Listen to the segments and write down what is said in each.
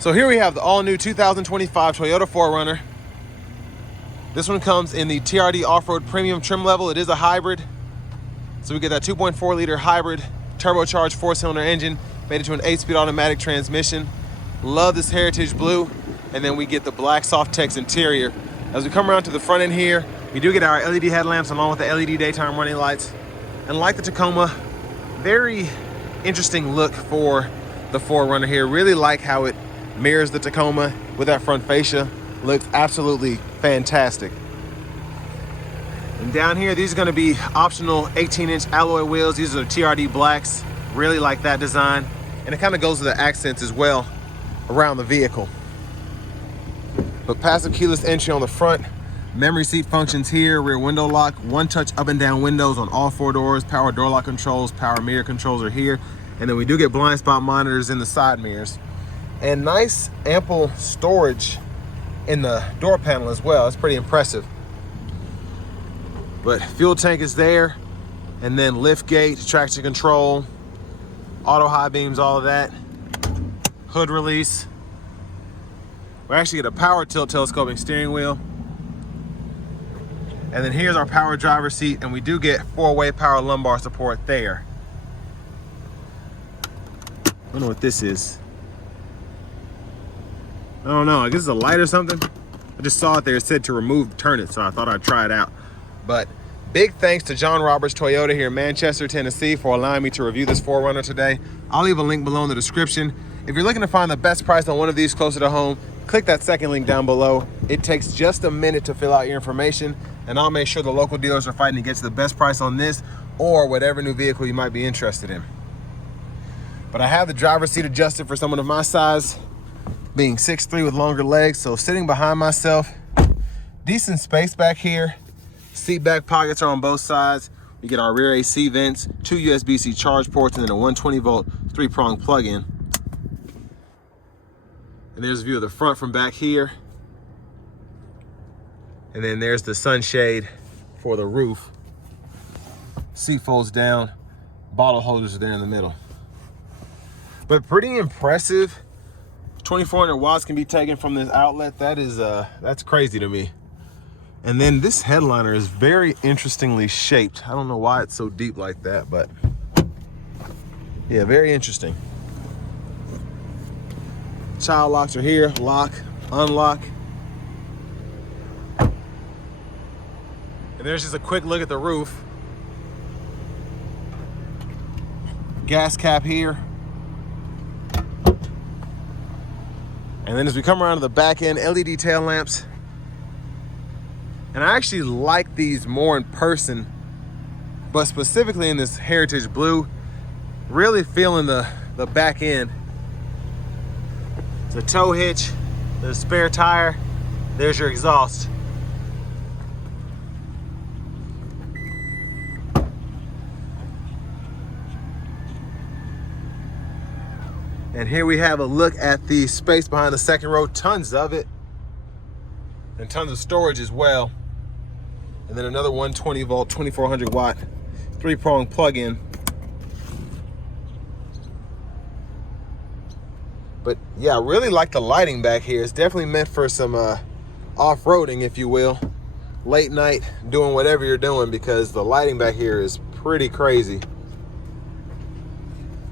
So here we have the all-new 2025 Toyota 4Runner. This one comes in the TRD Off-Road Premium trim level. It is a hybrid. So we get that 2.4 liter hybrid turbocharged 4-cylinder engine made into an 8-speed automatic transmission. Love this heritage blue. And then we get the black soft text interior. As we come around to the front end here, we do get our LED headlamps along with the LED daytime running lights. And like the Tacoma, very interesting look for the 4Runner here. Really like how it mirrors the Tacoma with that front fascia. Looks absolutely fantastic. And down here, these are gonna be optional 18-inch alloy wheels. These are the TRD blacks. Really like that design. And it kind of goes with the accents as well around the vehicle. But passive keyless entry on the front, memory seat functions here, rear window lock, one-touch up and down windows on all 4 doors, power door lock controls, power mirror controls are here. And then we do get blind spot monitors in the side mirrors. And nice ample storage in the door panel as well. It's pretty impressive. But fuel tank is there, and then lift gate, traction control, auto high beams, all of that. Hood release. We actually get a power tilt telescoping steering wheel. And then here's our power driver seat, and we do get 4-way power lumbar support there. I don't know what this is. I don't know, I guess it's a light or something. I just saw it there, it said to remove, turn it, so I thought I'd try it out. But big thanks to John Roberts Toyota here in Manchester, Tennessee for allowing me to review this 4Runner today. I'll leave a link below in the description. If you're looking to find the best price on one of these closer to home, click that second link down below. It takes just a minute to fill out your information, and I'll make sure the local dealers are fighting to get you the best price on this or whatever new vehicle you might be interested in. But I have the driver's seat adjusted for someone of my size, being 6'3" with longer legs, so sitting behind myself, decent space back here. Seat back pockets are on both sides. We get our rear AC vents, 2 USB-C charge ports, and then a 120-volt 3-prong plug-in. And there's a view of the front from back here. And then there's the sunshade for the roof. Seat folds down, bottle holders are there in the middle. But pretty impressive. 2,400 watts can be taken from this outlet. That's crazy to me. And then this headliner is very interestingly shaped. I don't know why it's so deep like that, but yeah, very interesting. Child locks are here, lock, unlock. And there's just a quick look at the roof. Gas cap here. And then as we come around to the back end, LED tail lamps. And I actually like these more in person, but specifically in this heritage blue, really feeling the back end. It's a tow hitch, there's a spare tire, there's your exhaust. And here we have a look at the space behind the second row, tons of it, and tons of storage as well. And then another 120-volt, 2,400-watt, 3-prong plug-in. But yeah, I really like the lighting back here. It's definitely meant for some off-roading, if you will. Late night, doing whatever you're doing, because the lighting back here is pretty crazy.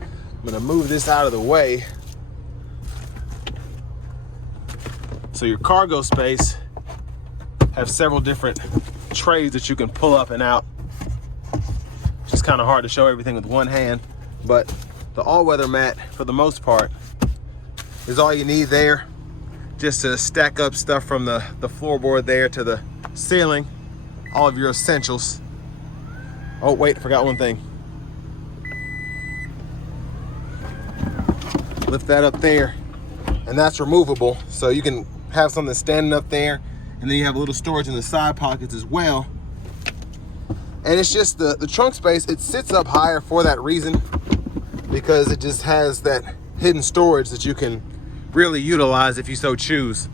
I'm gonna move this out of the way. So your cargo space have several different trays that you can pull up and out. It's just kind of hard to show everything with one hand, but the all-weather mat, for the most part, is all you need there, just to stack up stuff from the floorboard there to the ceiling, all of your essentials. Oh wait, forgot one thing. Lift that up there, and that's removable, so you can have something standing up there, and then you have a little storage in the side pockets as well. And it's just the trunk space, it sits up higher for that reason, because it just has that hidden storage that you can really utilize if you so choose.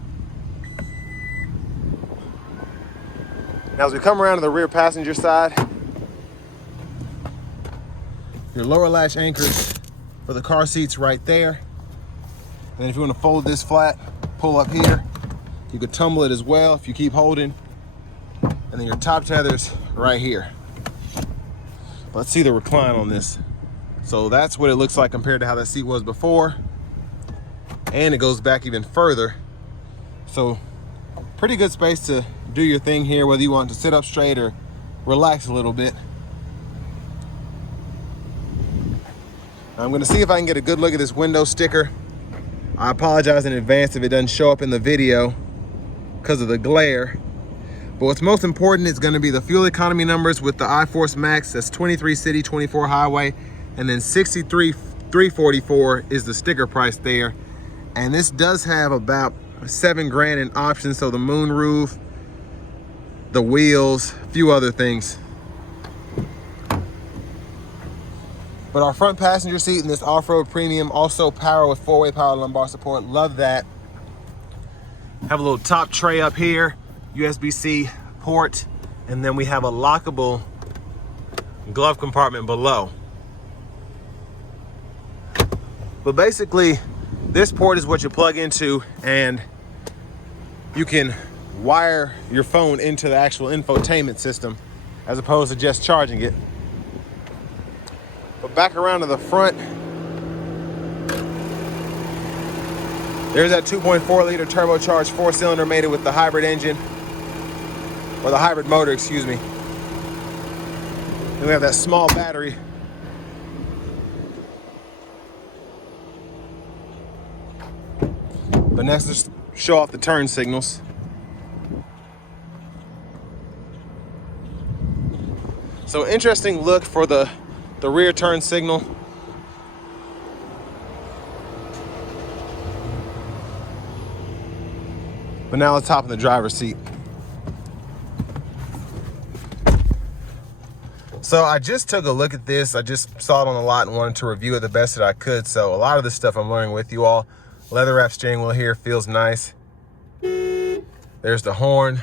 Now as we come around to the rear passenger side, your lower latch anchors for the car seats right there. And if you want to fold this flat, pull up here. You could tumble it as well if you keep holding. And then your top tether's right here. Let's see the recline on this. So that's what it looks like compared to how that seat was before. And it goes back even further. So pretty good space to do your thing here, whether you want to sit up straight or relax a little bit. I'm gonna see if I can get a good look at this window sticker. I apologize in advance if it doesn't show up in the video because of the glare. But what's most important is gonna be the fuel economy numbers with the iForce Max. That's 23 city, 24 highway, and then 63,344 is the sticker price there. And this does have about $7 grand in options. So the moon roof, the wheels, a few other things. But our front passenger seat in this Off-Road Premium also power with 4-way power lumbar support. Love that. Have a little top tray up here, USB-C port, and then we have a lockable glove compartment below. But basically, this port is what you plug into, and you can wire your phone into the actual infotainment system as opposed to just charging it. But back around to the front, there's that 2.4 liter turbocharged 4-cylinder mated with the hybrid engine, or the hybrid motor, excuse me. Then we have that small battery. But next, let's show off the turn signals. So interesting look for the rear turn signal. But now let's hop in the driver's seat. So I just took a look at this. I just saw it on the lot and wanted to review it the best that I could. So a lot of this stuff I'm learning with you all. Leather wrap steering wheel here, feels nice. There's the horn.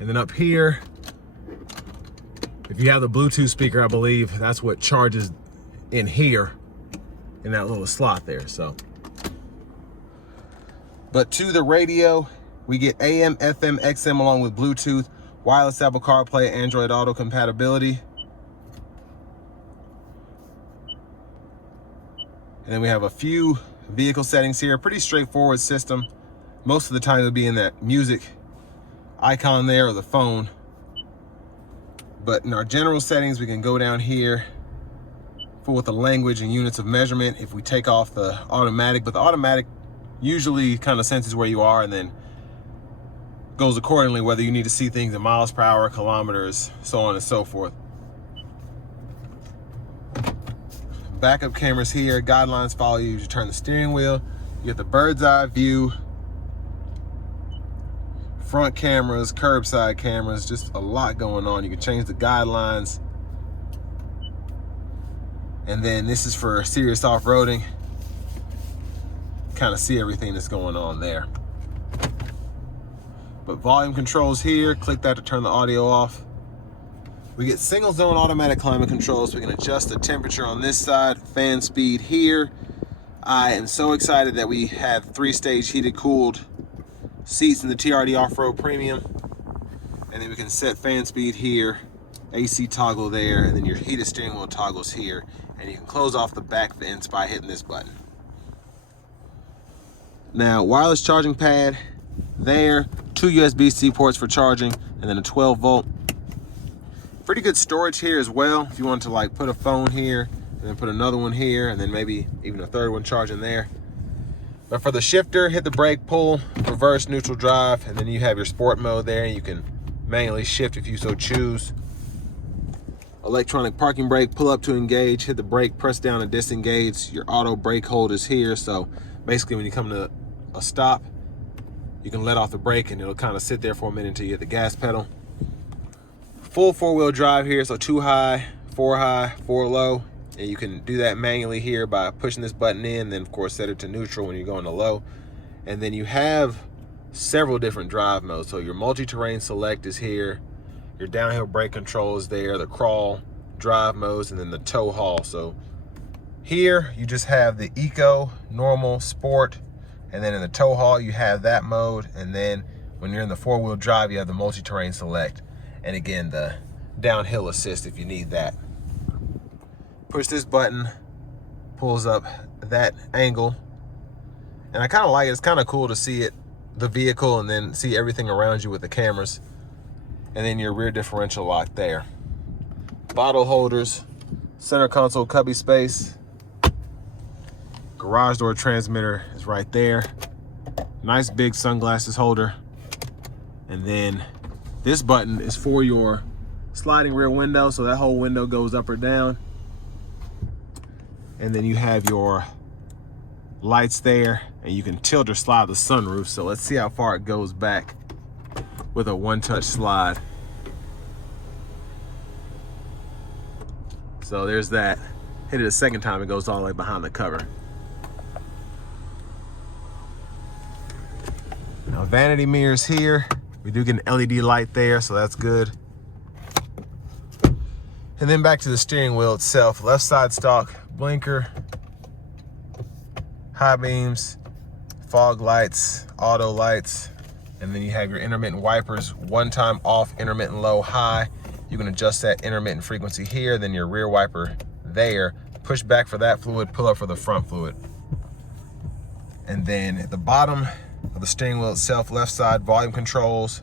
And then up here, if you have the Bluetooth speaker, I believe that's what charges in here, in that little slot there, so. But to the radio, we get AM, FM, XM along with Bluetooth, wireless Apple CarPlay, Android Auto compatibility. And then we have a few vehicle settings here, pretty straightforward system. Most of the time it'll be in that music icon there or the phone. But in our general settings, we can go down here for with the language and units of measurement. If we take off the automatic, but the automatic usually kind of senses where you are and then goes accordingly, whether you need to see things in miles per hour, kilometers, so on and so forth. Backup cameras here, guidelines follow you as you turn the steering wheel. You get the bird's eye view, front cameras, curbside cameras, just a lot going on. You can change the guidelines. And then this is for serious off-roading. Kind of see everything that's going on there. But volume controls here, click that to turn the audio off. We get single zone automatic climate control, so we can adjust the temperature on this side, fan speed here. I am so excited that we have 3-stage heated cooled seats in the TRD Off-Road Premium. And then we can set fan speed here, AC toggle there, and then your heated steering wheel toggles here. And you can close off the back vents by hitting this button. Now, wireless charging pad there, 2 USB-C ports for charging, and then a 12 volt. Pretty good storage here as well. If you want to like put a phone here, and then put another one here, and then maybe even a third one charging there. But for the shifter, hit the brake, pull, reverse, neutral drive, and then you have your sport mode there, and you can manually shift if you so choose. Electronic parking brake, pull up to engage, hit the brake, press down to disengage. Your auto brake hold is here, so basically when you come to a stop, you can let off the brake and it'll kind of sit there for a minute until you hit the gas pedal. Full 4-wheel drive here, so 2 high, 4 low. And you can do that manually here by pushing this button in, then of course set it to neutral when you're going to low. And then you have several different drive modes. So your multi-terrain select is here, your downhill brake control is there, the crawl drive modes, and then the tow haul. So here you just have the eco, normal, sport, And then in the tow haul, you have that mode. And then when you're in the 4-wheel drive, you have the multi-terrain select. And again, the downhill assist if you need that. Push this button, pulls up that angle. And I kind of like it. It's kind of cool to see it, the vehicle, and then see everything around you with the cameras. And then your rear differential lock there. Bottle holders, center console cubby space. Garage door transmitter is right there. Nice big sunglasses holder. And then this button is for your sliding rear window, so that whole window goes up or down. And then you have your lights there, and you can tilt or slide the sunroof. So let's see how far it goes back with a one-touch slide. So there's that. Hit it a second time, it goes all the way behind the cover. Now vanity mirrors here. We do get an LED light there, so that's good. And then back to the steering wheel itself. Left side stock blinker, high beams, fog lights, auto lights, and then you have your intermittent wipers, one time off, intermittent low, high. You can adjust that intermittent frequency here, then your rear wiper there. Push back for that fluid, pull up for the front fluid. And then at the bottom of the steering wheel itself, left side, volume controls,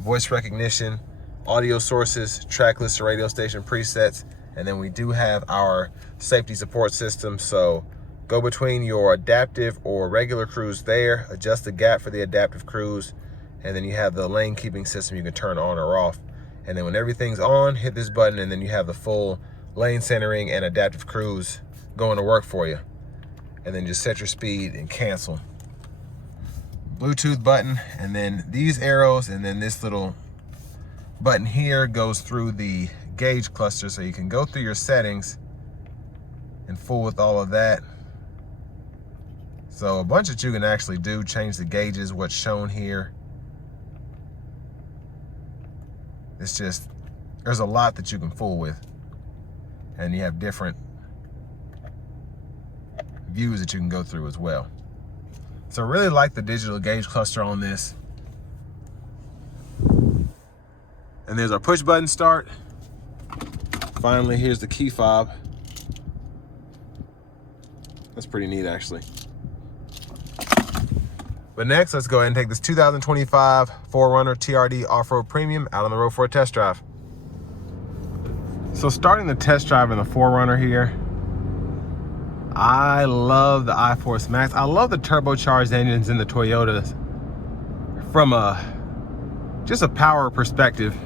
voice recognition, audio sources, track list, radio station presets, and then we do have our safety support system. So go between your adaptive or regular cruise there, adjust the gap for the adaptive cruise, and then you have the lane keeping system you can turn on or off. And then when everything's on, hit this button, and then you have the full lane centering and adaptive cruise going to work for you. And then just set your speed and cancel. Bluetooth button, and then these arrows, and then this little button here goes through the gauge cluster, so you can go through your settings and fool with all of that. So a bunch that you can actually do, change the gauges, what's shown here. It's just, there's a lot that you can fool with. And you have different views that you can go through as well. So I really like the digital gauge cluster on this. And there's our push button start. Finally, here's the key fob. That's pretty neat, actually. But next, let's go ahead and take this 2025 4Runner TRD Off-Road Premium out on the road for a test drive. So starting the test drive in the 4Runner here, I love the iForce Max. I love the turbocharged engines in the Toyotas from just a power perspective.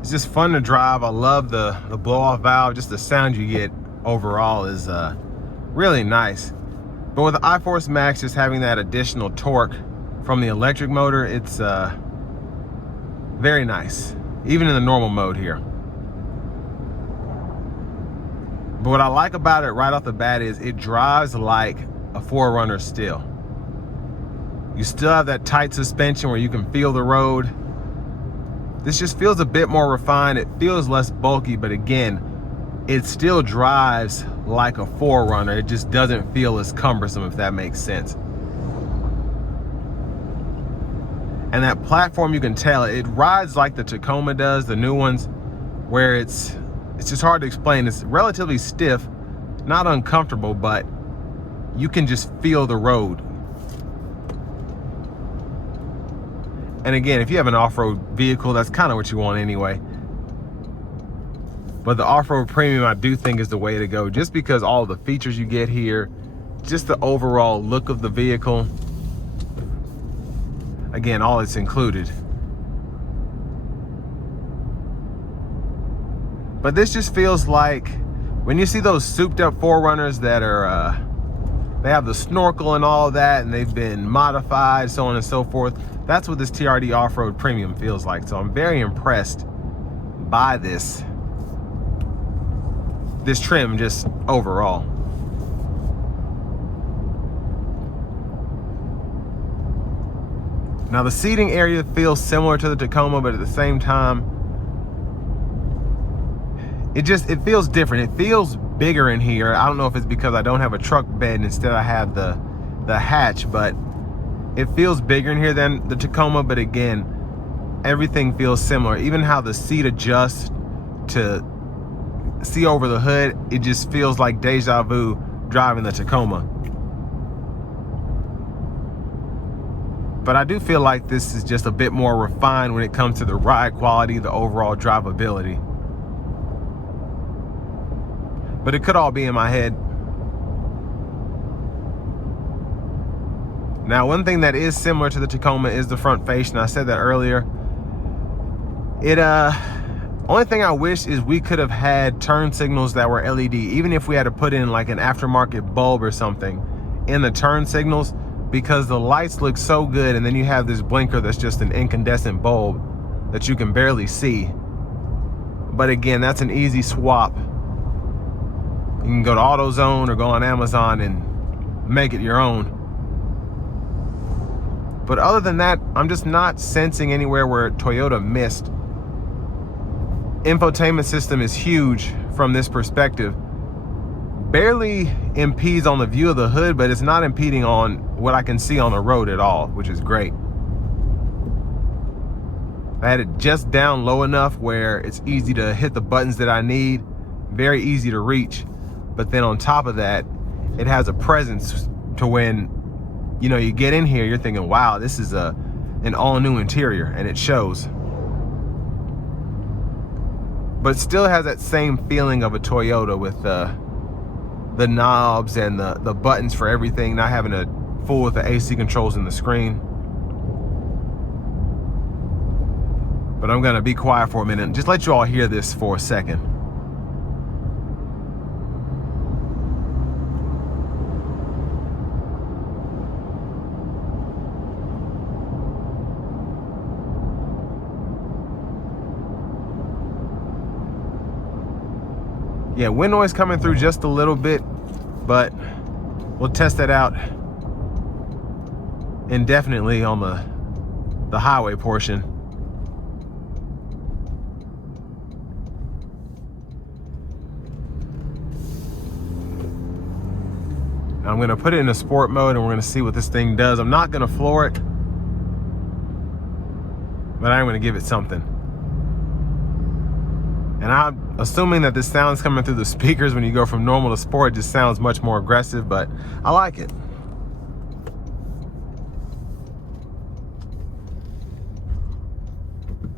It's just fun to drive. I love the blow-off valve. Just the sound you get overall is really nice. But with the iForce Max, just having that additional torque from the electric motor, it's very nice, even in the normal mode here. But what I like about it right off the bat is it drives like a 4Runner still. You still have that tight suspension where you can feel the road. This just feels a bit more refined. It feels less bulky, but again, it still drives like a 4Runner. It just doesn't feel as cumbersome, if that makes sense. And that platform, you can tell, it rides like the Tacoma does, the new ones, where it's just hard to explain. It's relatively stiff, not uncomfortable, but you can just feel the road. And again, if you have an off-road vehicle, that's kind of what you want anyway. But the Off-Road Premium, I do think, is the way to go, just because all the features you get here, just the overall look of the vehicle. Again, all it's included. But this just feels like, when you see those souped up 4Runners that are, they have the snorkel and all of that, and they've been modified, so on and so forth. That's what this TRD Off-Road Premium feels like. So I'm very impressed by this trim just overall. Now the seating area feels similar to the Tacoma, but at the same time, it feels different. It feels bigger in here. I don't know if it's because I don't have a truck bed and instead I have the hatch, but It feels bigger in here than the Tacoma, but again, everything feels similar. Even how the seat adjusts to see over the hood, it just feels like deja vu driving the Tacoma. But I do feel like this is just a bit more refined when it comes to the ride quality, the overall drivability. But it could all be in my head. Now, one thing that is similar to the Tacoma is the front face, and I said that earlier. Only thing I wish is we could have had turn signals that were LED, even if we had to put in like an aftermarket bulb or something in the turn signals, because the lights look so good, and then you have this blinker that's just an incandescent bulb that you can barely see. But again, that's an easy swap. You can go to AutoZone or go on Amazon and make it your own. But other than that, I'm just not sensing anywhere where Toyota missed. Infotainment system is huge from this perspective. Barely impedes on the view of the hood, but it's not impeding on what I can see on the road at all, which is great. I had it just down low enough where it's easy to hit the buttons that I need, very easy to reach. But then on top of that, it has a presence to when, you know, you get in here, you're thinking, wow, this is an all-new interior, and it shows. But still has that same feeling of a Toyota with the knobs and the buttons for everything, not having to fool with the AC controls in the screen. But I'm gonna be quiet for a minute and just let you all hear this for a second. Yeah, wind noise coming through just a little bit, but we'll test that out indefinitely on the highway portion. I'm gonna put it in a sport mode and we're gonna see what this thing does. I'm not gonna floor it, but I'm gonna give it something. And I'm assuming that this sound's coming through the speakers. When you go from normal to sport, it just sounds much more aggressive, but I like it.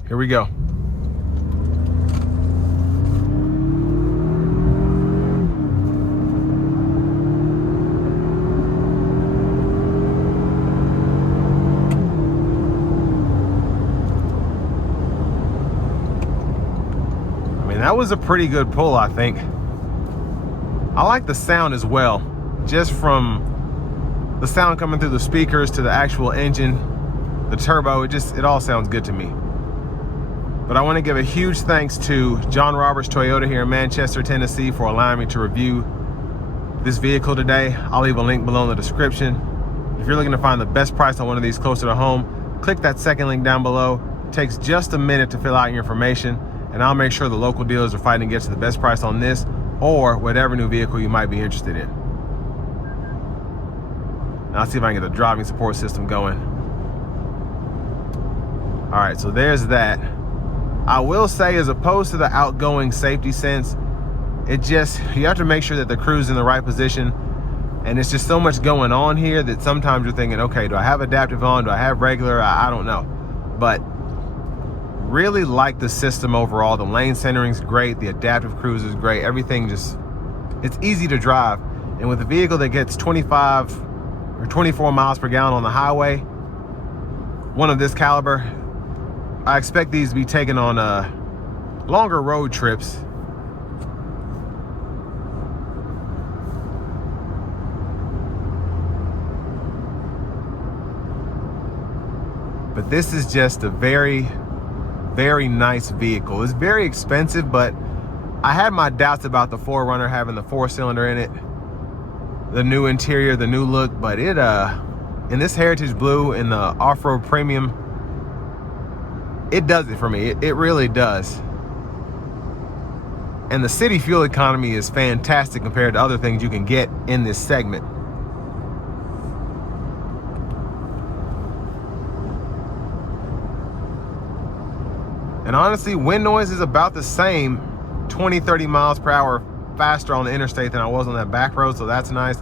Here we go. That was a pretty good pull, I think. I like the sound as well. Just from the sound coming through the speakers to the actual engine, the turbo, it all sounds good to me. But I want to give a huge thanks to John Roberts Toyota here in Manchester, Tennessee for allowing me to review this vehicle today. I'll leave a link below in the description. If you're looking to find the best price on one of these closer to home, click that second link down below. It takes just a minute to fill out your information, and I'll make sure the local dealers are fighting to get to the best price on this or whatever new vehicle you might be interested in. Now I'll see if I can get the driving support system going. All right, so there's that. I will say, as opposed to the outgoing safety sense, you have to make sure that the cruise in the right position, and it's just so much going on here that sometimes you're thinking, okay, do I have adaptive on? Do I have regular? I don't know. But really like the system overall. The lane centering's great. The adaptive cruise is great. Everything it's easy to drive. And with a vehicle that gets 25 or 24 miles per gallon on the highway, one of this caliber, I expect these to be taken on longer road trips. But this is just a very, very nice vehicle. It's very expensive, but I had my doubts about the 4Runner having the 4-cylinder in it, the new interior, the new look, but it in this Heritage Blue in the Off-Road Premium, it does it for me. It really does. And the city fuel economy is fantastic compared to other things you can get in this segment. And honestly, wind noise is about the same, 20, 30 miles per hour faster on the interstate than I was on that back road, so that's nice.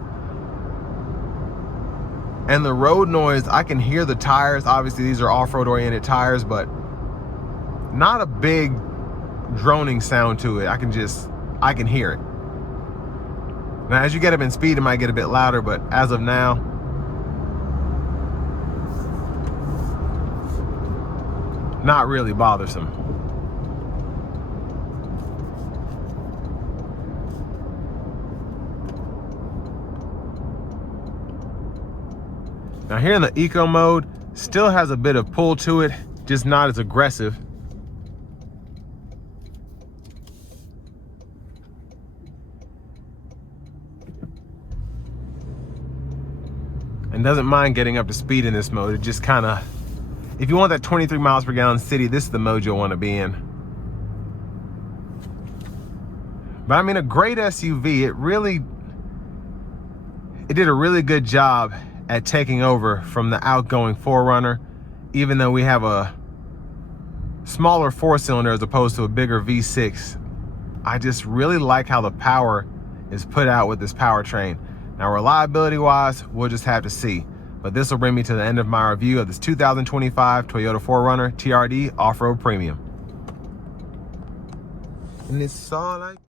And the road noise, I can hear the tires. Obviously, these are off-road oriented tires, but not a big droning sound to it. I can hear it. Now, as you get up in speed, it might get a bit louder, but as of now, not really bothersome. Now here in the eco mode, still has a bit of pull to it, just not as aggressive. And doesn't mind getting up to speed in this mode. It just kind of, if you want that 23 miles per gallon city, this is the mode you'll want to be in. But I mean, a great SUV, it did a really good job at taking over from the outgoing 4Runner, even though we have a smaller 4-cylinder as opposed to a bigger V6. I just really like how the power is put out with this powertrain. Now, reliability wise, we'll just have to see. But this will bring me to the end of my review of this 2025 Toyota 4Runner TRD Off-Road Premium. And it's all like